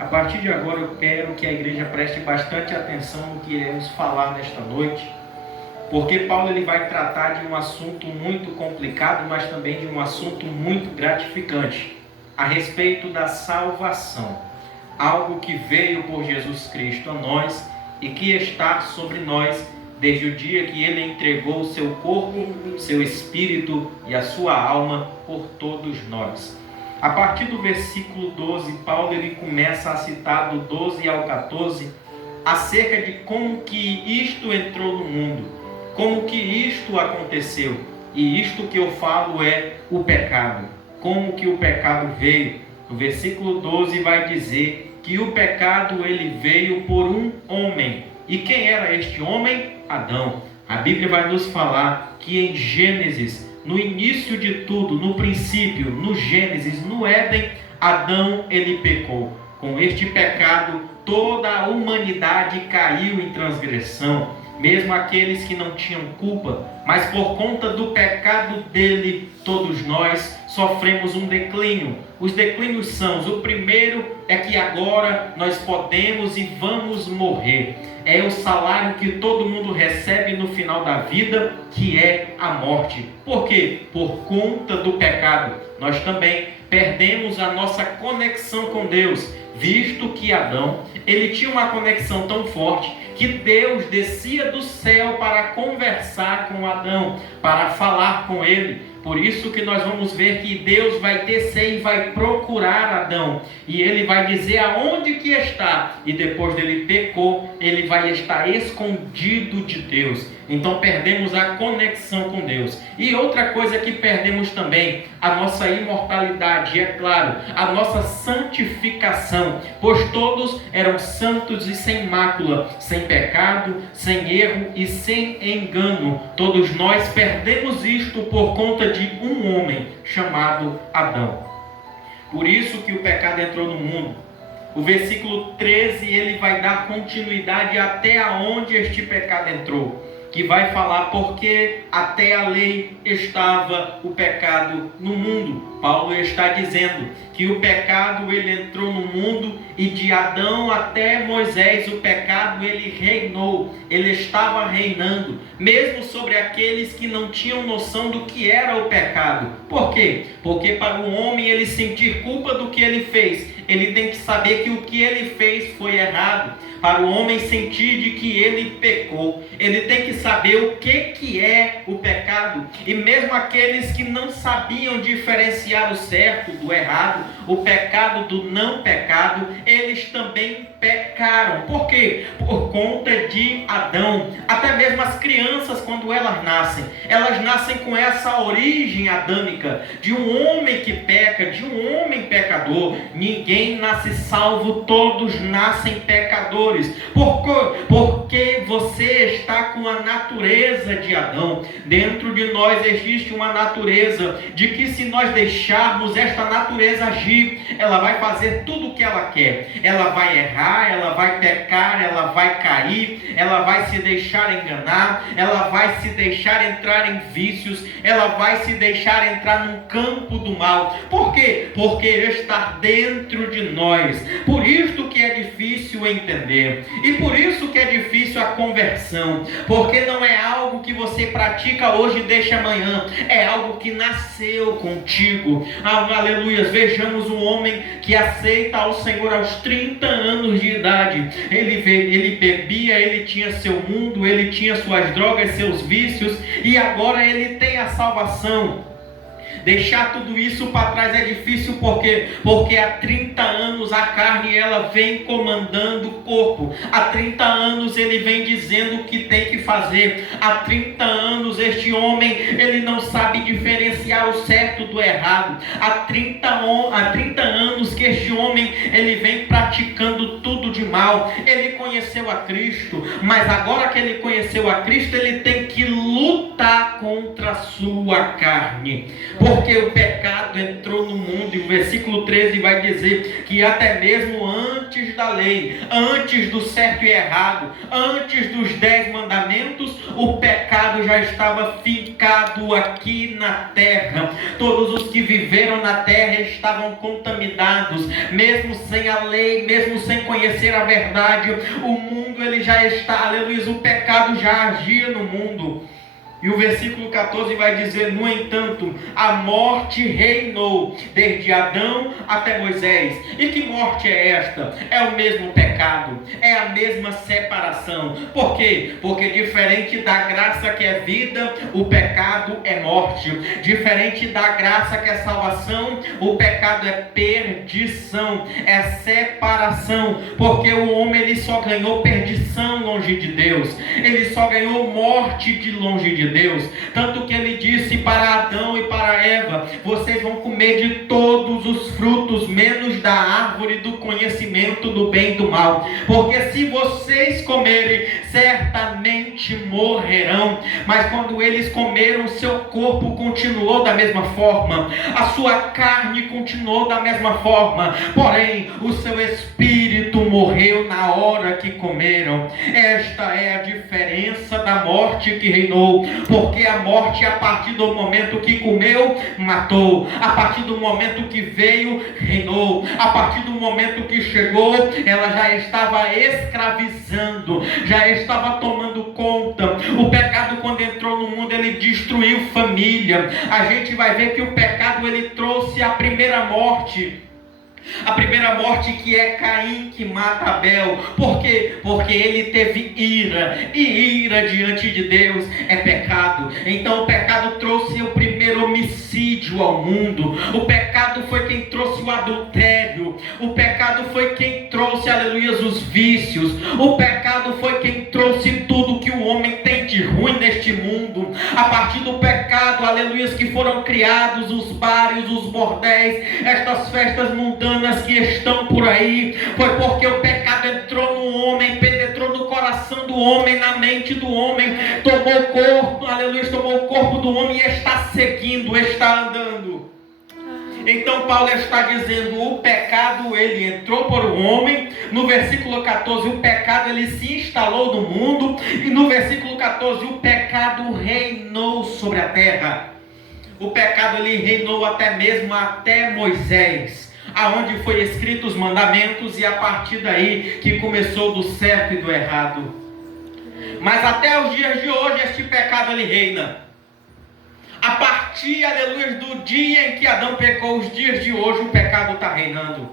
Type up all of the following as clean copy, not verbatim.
A partir de agora eu quero que a igreja preste bastante atenção no que iremos falar nesta noite, porque Paulo ele vai tratar de um assunto muito complicado, mas também de um assunto muito gratificante, a respeito da salvação, algo que veio por Jesus Cristo a nós e que está sobre nós desde o dia que ele entregou o seu corpo, seu espírito e a sua alma por todos nós. A partir do versículo 12, Paulo ele começa a citar do 12 ao 14 acerca de como que isto entrou no mundo, como que isto aconteceu. E isto que eu falo é o pecado, como que o pecado veio. O versículo 12 vai dizer que o pecado ele veio por um homem. E quem era este homem? Adão. A Bíblia vai nos falar que em Gênesis, no início de tudo, no princípio, no Gênesis, no Éden, Adão ele pecou. Com este pecado, toda a humanidade caiu em transgressão, mesmo aqueles que não tinham culpa, mas por conta do pecado dele, todos nós sofremos um declínio. Os declínios são: o primeiro é que agora nós podemos e vamos morrer. É o salário que todo mundo recebe no final da vida, que é a morte. Por quê? Por conta do pecado. Nós também perdemos a nossa conexão com Deus, visto que Adão, ele tinha uma conexão tão forte que Deus descia do céu para conversar com Adão, para falar com ele. Por isso que nós vamos ver que Deus vai descer e vai procurar Adão. E ele vai dizer aonde que está. E depois dele pecou, ele vai estar escondido de Deus. Então perdemos a conexão com Deus. E outra coisa que perdemos também, a nossa imortalidade. E é claro, a nossa santificação. Pois todos eram santos e sem mácula, sem pecado, sem erro e sem engano. Todos nós perdemos isto por conta de um homem chamado Adão. Por isso que o pecado entrou no mundo. O versículo 13, ele vai dar continuidade até aonde este pecado entrou, que vai falar porque até a lei estava o pecado no mundo. Paulo está dizendo que o pecado ele entrou no mundo e de Adão até Moisés o pecado ele reinou, ele estava reinando, mesmo sobre aqueles que não tinham noção do que era o pecado. Por quê? Porque para o homem ele sentir culpa do que ele fez, ele tem que saber que o que ele fez foi errado. Para o homem sentir de que ele pecou, ele tem que saber o que é o pecado. E mesmo aqueles que não sabiam diferenciar o certo do errado, o pecado do não pecado, eles também pecaram. Por quê? Por conta de Adão. Até mesmo as crianças, quando elas nascem com essa origem adâmica, de um homem que peca, de um homem pecador. Ninguém nasce salvo, todos nascem pecadores. Porque você está com a natureza de Adão. Dentro de nós existe uma natureza de que se nós deixarmos esta natureza agir, ela vai fazer tudo o que ela quer. Ela vai errar, ela vai pecar, ela vai cair, ela vai se deixar enganar, ela vai se deixar entrar em vícios, ela vai se deixar entrar num campo do mal. Por quê? Porque está dentro de nós. Por isso que é difícil entender. E por isso que é difícil a conversão, porque não é algo que você pratica hoje e deixa amanhã, é algo que nasceu contigo. Aleluia. Vejamos um homem que aceita ao Senhor aos 30 anos de idade. Ele bebia, ele tinha seu mundo, ele tinha suas drogas, seus vícios, e agora ele tem a salvação. Deixar tudo isso para trás é difícil porque há 30 anos a carne ela vem comandando o corpo. Há 30 anos ele vem dizendo o que tem que fazer. Há 30 anos este homem ele não sabe diferenciar o certo do errado. Há 30 anos que este homem ele vem praticando tudo de mal. Ele conheceu a Cristo, mas agora que ele conheceu a Cristo, ele tem que lutar contra a sua carne, porque o pecado entrou no mundo. E o versículo 13 vai dizer que até mesmo antes da lei, antes do certo e errado, antes dos 10 mandamentos, o pecado já estava fincado aqui na terra. Todos os que viveram na terra estavam contaminados, mesmo sem a lei, mesmo sem conhecer a verdade. O mundo, ele já está, aleluia, o pecado já agia no mundo. E o versículo 14 vai dizer: no entanto, a morte reinou desde Adão até Moisés. E que morte é esta? É o mesmo pecado, é a mesma separação. Por quê? Porque diferente da graça que é vida, o pecado é morte. Diferente da graça que é salvação, o pecado é perdição, é separação. Porque o homem, ele só ganhou perdição longe de Deus, ele só ganhou morte de longe de Deus. Tanto que ele disse para Adão e para Eva: vocês vão comer de todos os frutos, menos da árvore do conhecimento do bem e do mal, porque se vocês comerem, certamente morrerão. Mas quando eles comeram, seu corpo continuou da mesma forma, a sua carne continuou da mesma forma, porém o seu espírito morreu na hora que comeram. Esta é a diferença da morte que reinou, porque a morte, a partir do momento que comeu, matou. A partir do momento que veio, reinou. A partir do momento que chegou, ela já estava escravizando, já estava tomando conta. O pecado, quando entrou no mundo, ele destruiu família. A gente vai ver que o pecado, ele trouxe a primeira morte. A primeira morte, que é Caim, que mata Abel. Por quê? Porque ele teve ira, e ira diante de Deus é pecado. Então o pecado trouxe o primeiro homicídio ao mundo. O pecado foi quem trouxe o adultério. O pecado foi quem trouxe, aleluia, os vícios. O pecado foi quem trouxe tudo que o homem tem de ruim neste mundo. A partir do pecado, aleluia, que foram criados os bares, os bordéis, estas festas mundanas que estão por aí. Foi porque o pecado entrou no homem, penetrou no coração do homem, na mente do homem, tomou o corpo, aleluia, tomou o corpo do homem e está seguindo, está andando. Então Paulo está dizendo: o pecado, ele entrou por um homem. No versículo 14, o pecado, ele se instalou no mundo. E no versículo 14, o pecado reinou sobre a terra. O pecado, ele reinou até mesmo até Moisés, aonde foi escrito os mandamentos, e a partir daí que começou do certo e do errado. Mas até os dias de hoje, este pecado, ele reina. A partir, aleluia, do dia em que Adão pecou, os dias de hoje, o pecado está reinando.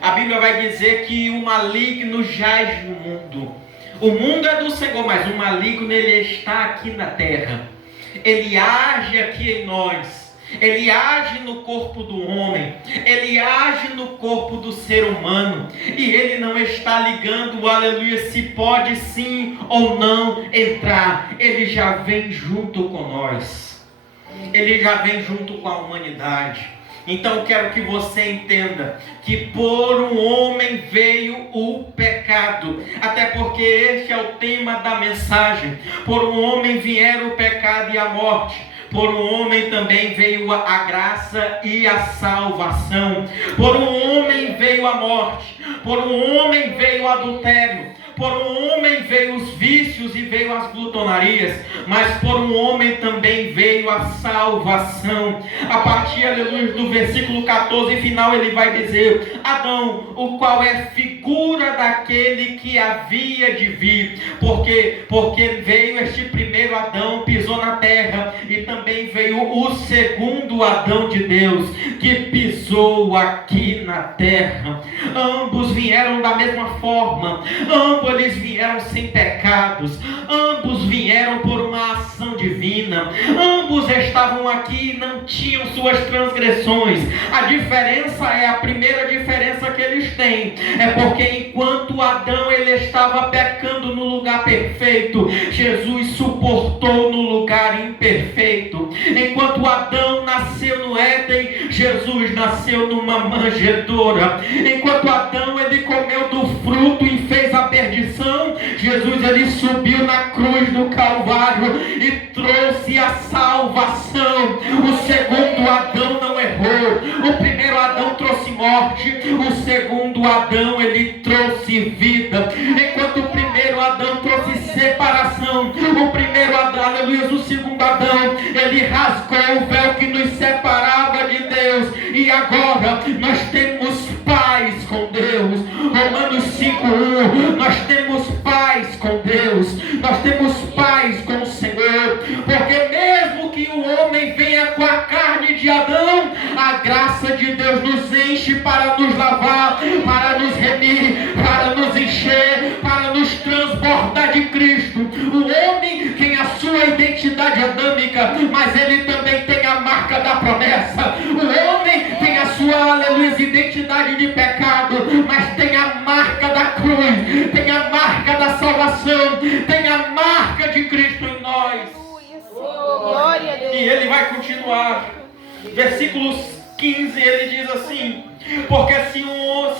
A Bíblia vai dizer que o maligno jaz no mundo. O mundo é do Senhor, mas o maligno, ele está aqui na terra. Ele age aqui em nós. Ele age no corpo do homem, ele age no corpo do ser humano, e ele não está ligando, aleluia, se pode sim ou não entrar. Ele já vem junto com nós, ele já vem junto com a humanidade. Então quero que você entenda que por um homem veio o pecado, até porque este é o tema da mensagem. Por um homem vieram o pecado e a morte. Por um homem também veio a graça e a salvação. Por um homem veio a morte. Por um homem veio o adultério. Por um homem veio os vícios e veio as glutonarias, mas por um homem também veio a salvação. A partir, aleluia, do versículo 14 final, ele vai dizer: Adão, o qual é figura daquele que havia de vir. Porque veio este primeiro Adão, pisou na terra, e também veio o segundo Adão de Deus, que pisou aqui na terra. Ambos vieram da mesma forma, ambos eles vieram sem pecados, ambos vieram por uma ação divina, ambos estavam aqui e não tinham suas transgressões. A diferença é, a primeira diferença que eles têm, é porque enquanto Adão, ele estava pecando no lugar perfeito, Jesus suportou no lugar imperfeito. Enquanto Adão nasceu no Éden, Jesus nasceu numa manjedoura. Enquanto Adão, ele comeu do fruto inferior, ele trouxe vida. Enquanto o primeiro Adão trouxe separação, o primeiro Adão, aleluia, o segundo Adão, ele rasgou o véu que nos separava de Deus, e agora nós temos paz com Deus. Romanos 5:1, nós temos paz com Deus, nós temos paz com o Senhor, porque mesmo que o homem venha com a carne de Adão, a graça de Deus nos enche para nos lavar, para nos remir, para nos encher, para nos transbordar de Cristo. O homem tem a sua identidade adâmica, mas ele também tem a marca da promessa. O homem tem a sua, aleluia, identidade de pecado, mas tem a marca da cruz, tem a marca da salvação, tem a marca de Cristo em nós. Glória a Deus. E ele vai continuar. Versículos 15, ele diz assim: porque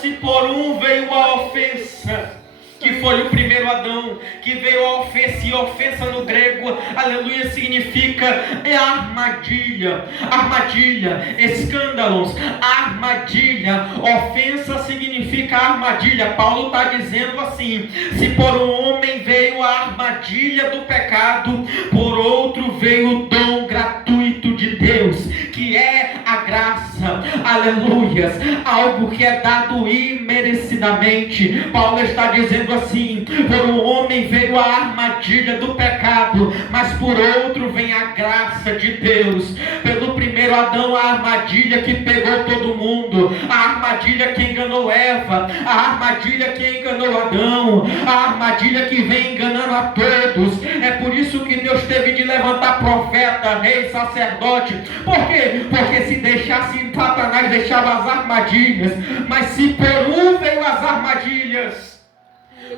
se por um veio a ofensa, que foi o primeiro Adão, que veio a ofensa, e ofensa no grego, aleluia, significa armadilha, armadilha, escândalos, armadilha, ofensa significa armadilha. Paulo está dizendo assim: se por um homem veio a armadilha do pecado, por outro veio o dom gratuito de Deus, que é a graça, aleluias, algo que é dado imerecidamente. Paulo está dizendo assim: por um homem veio a armadilha do pecado, mas por outro vem a graça de Deus. Pelo primeiro Adão, a armadilha que pegou todo mundo, a armadilha que enganou Eva, a armadilha que enganou Adão, a armadilha que vem enganando a todos. É por isso que Deus teve de levantar profeta, rei, sacerdote. Por quê? Porque se deixasse, Satanás deixava as armadilhas, mas se por um veio as armadilhas,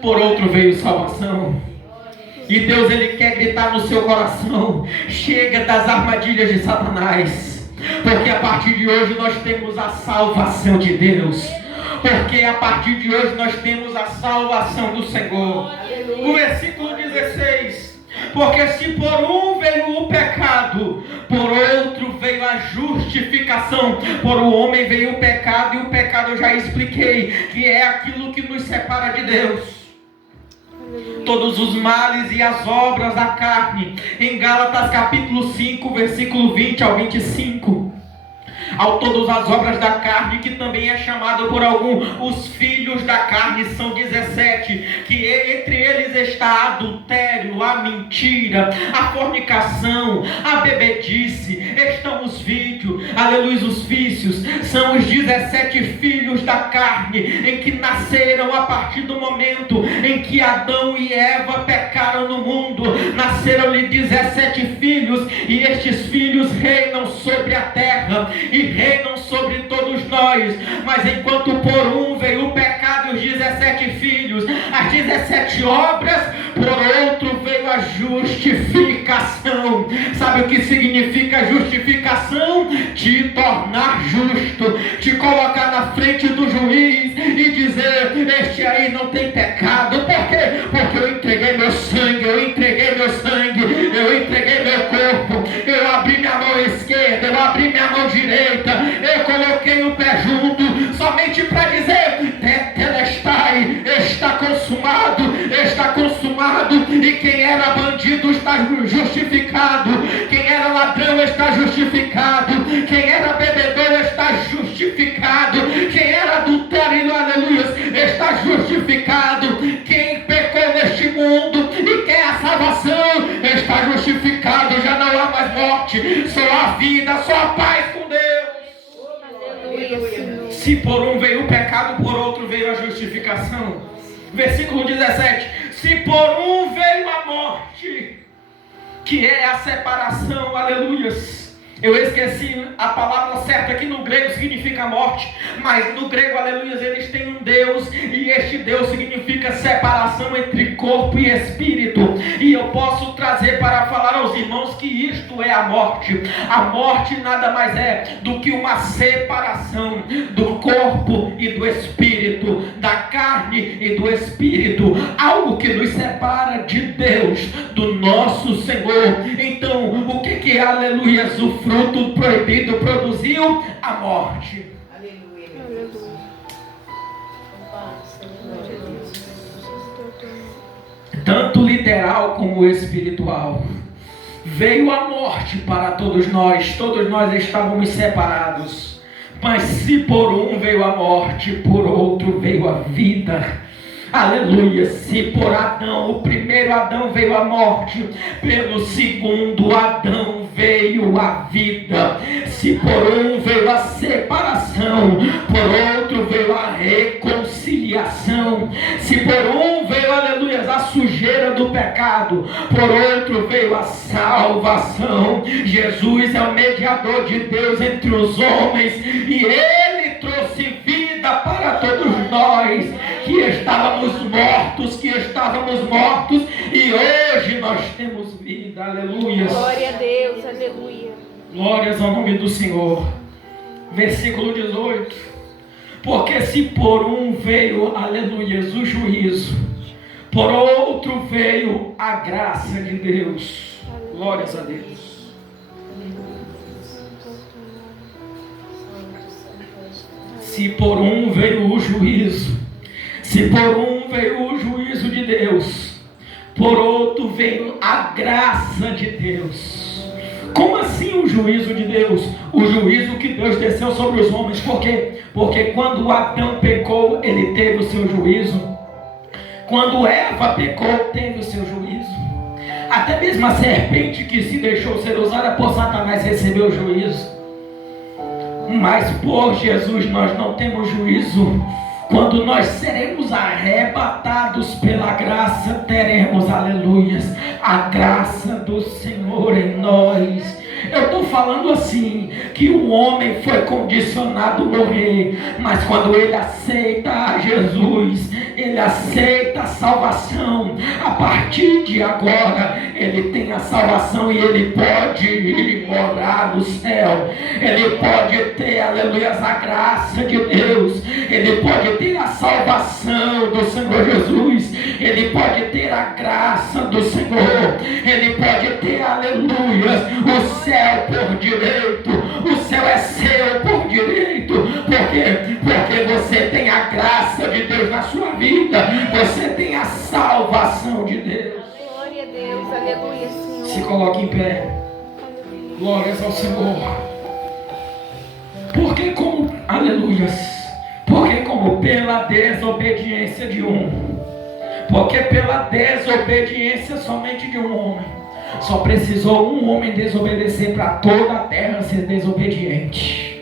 por outro veio salvação. E Deus, ele quer gritar no seu coração: chega das armadilhas de Satanás, porque a partir de hoje nós temos a salvação de Deus, porque a partir de hoje nós temos a salvação do Senhor. O versículo 16: porque se por um veio o pecado, por outro veio a justificação. Por um homem veio o pecado, e o pecado eu já expliquei, que é aquilo que nos separa de Deus. Todos os males e as obras da carne, em Gálatas capítulo 5, versículo 20 ao 25. Ao todas as obras da carne, que também é chamado por algum os filhos da carne, são 17, que entre eles está a adultério, a mentira, a fornicação, a bebedice, estão os vícios, aleluia, os vícios, são os 17 filhos da carne, em que nasceram a partir do momento em que Adão e Eva pecaram no mundo. Nasceram-lhe 17 filhos, e estes filhos reinam sobre a terra, e reinam sobre todos nós. Mas enquanto por um veio o pecado e os 17 filhos, as 17 obras, por outro veio a justificação. Sabe o que significa justificação? Te tornar justo, te colocar na frente do juiz e dizer: este aí não tem pecado. Por quê? Porque eu entreguei meu sangue, eu entreguei meu sangue, eu entreguei meu corpo, eu abri minha mão esquerda, eu abri minha mão direita, eu coloquei o pé junto, somente para dizer: tetelestai, está consumado, está consumado. E quem era bandido está justificado, quem era ladrão está justificado, quem era bebedor está justificado, quem era adultério, aleluia, está justificado. Quem pecou neste mundo e quer a salvação está justificado. Já não há mais morte, só a vida, só a paz com Deus. Se por um veio o pecado, por outro veio a justificação. Versículo 17: se por um veio a morte, que é a separação, aleluias. Eu esqueci a palavra certa, que no grego significa morte, mas no grego, aleluia, eles têm um Deus, e este Deus significa separação entre corpo e espírito. E eu posso trazer para falar aos irmãos que isto é a morte. A morte nada mais é do que uma separação do corpo e do espírito, da carne e do espírito, algo que nos separa de Deus, do nosso Senhor. Então, o que aleluia, o fruto proibido produziu? A morte. Aleluia. literal como o espiritual. Veio a morte para todos nós estávamos separados. Mas se por um veio a morte, por outro veio a vida. Aleluia. Se por Adão, o primeiro Adão veio a morte, pelo segundo Adão veio a vida. Se por um veio a separação, por outro veio a reconciliação. Se por um veio, aleluia, a sujeira do pecado, por outro veio a salvação. Jesus é o mediador de Deus entre os homens, e Ele trouxe vida para todos nós que estávamos mortos, e hoje nós temos vida. Aleluia. Glória a Deus, aleluia. Glórias ao nome do Senhor. Versículo 18. Porque se por um veio, aleluia, o juízo, por outro veio a graça de Deus. Glórias a Deus. Se por um veio o juízo, se por um veio o juízo de Deus, por outro veio a graça de Deus. Como assim o juízo de Deus? O juízo que Deus desceu sobre os homens. Por quê? Porque quando Adão pecou, ele teve o seu juízo. Quando Eva pecou, teve o seu juízo. Até mesmo a serpente que se deixou ser usada por Satanás recebeu o juízo. Mas por Jesus nós não temos juízo. Quando nós seremos arrebatados pela graça, teremos, aleluias, a graça do Senhor em nós. Eu estou falando assim, que o homem foi condicionado a morrer, mas quando ele aceita a Jesus, ele aceita a salvação, a partir de agora, ele tem a salvação e ele pode ir morar no céu. Ele pode ter, aleluia, a graça de Deus. Ele pode ter a salvação do Senhor Jesus. Ele pode ter a graça do Senhor. Ele pode ter, aleluia, o céu por direito. O céu é seu por direito. Por quê? Porque você tem a graça de Deus na sua vida. Você tem a salvação de Deus. Glória a Deus, aleluia, Senhor. Se coloque em pé. Glórias ao Senhor. Porque como, aleluias, porque como pela desobediência de um, porque pela desobediência somente de um homem, só precisou um homem desobedecer para toda a terra ser desobediente.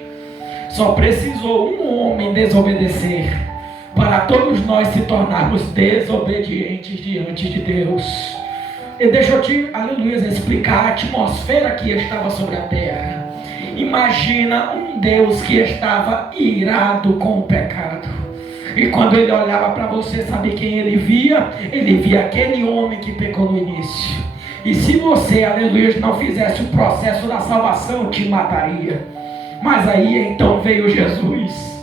Só precisou um homem desobedecer para todos nós se tornarmos desobedientes diante de Deus. E deixa eu te, aleluia, explicar a atmosfera que estava sobre a terra. Imagina um Deus que estava irado com o pecado. E quando ele olhava para você, sabe quem ele via? Ele via aquele homem que pecou no início. E se você, aleluia, não fizesse o processo da salvação, te mataria. Mas aí então veio Jesus.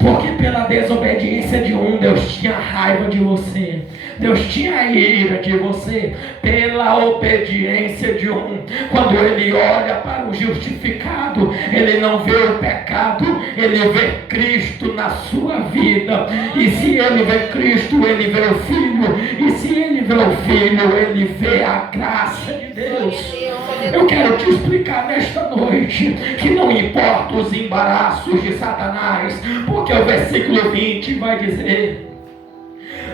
Porque pela desobediência de um, Deus tinha raiva de você. Deus tinha ira de você. Pela obediência de um, quando ele olha para o justificado, ele não vê o pecado, ele vê Cristo na sua vida. E se ele vê Cristo, ele vê o Filho. E se ele vê o Filho, ele vê a graça de Deus. Eu quero te explicar nesta noite que não importa os embaraços de Satanás, porque o versículo 20 vai dizer,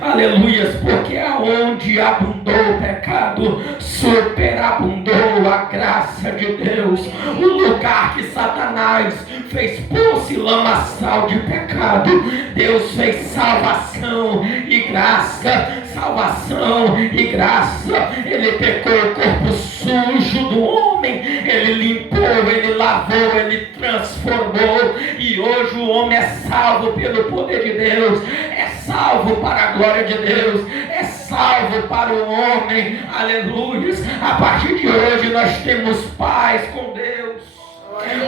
aleluias, porque aonde abundou o pecado, superabundou a graça de Deus. O lugar que Satanás fez poço e lamaçal de pecado, Deus fez salvação e graça. Salvação e graça. Ele pecou o corpo sujo do homem, ele limpou, ele lavou, ele transformou, e hoje o homem é salvo pelo poder de Deus, é salvo para a glória de Deus, é salvo para o homem, aleluia. A partir de hoje nós temos paz com Deus.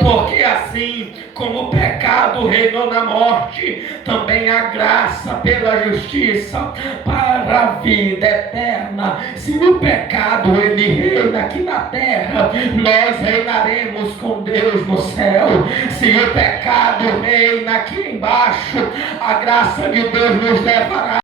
Porque assim como o pecado reinou na morte, também a graça pela justiça para a vida eterna. Se o pecado ele reina aqui na terra, nós reinaremos com Deus no céu. Se o pecado reina aqui embaixo, a graça de Deus nos levará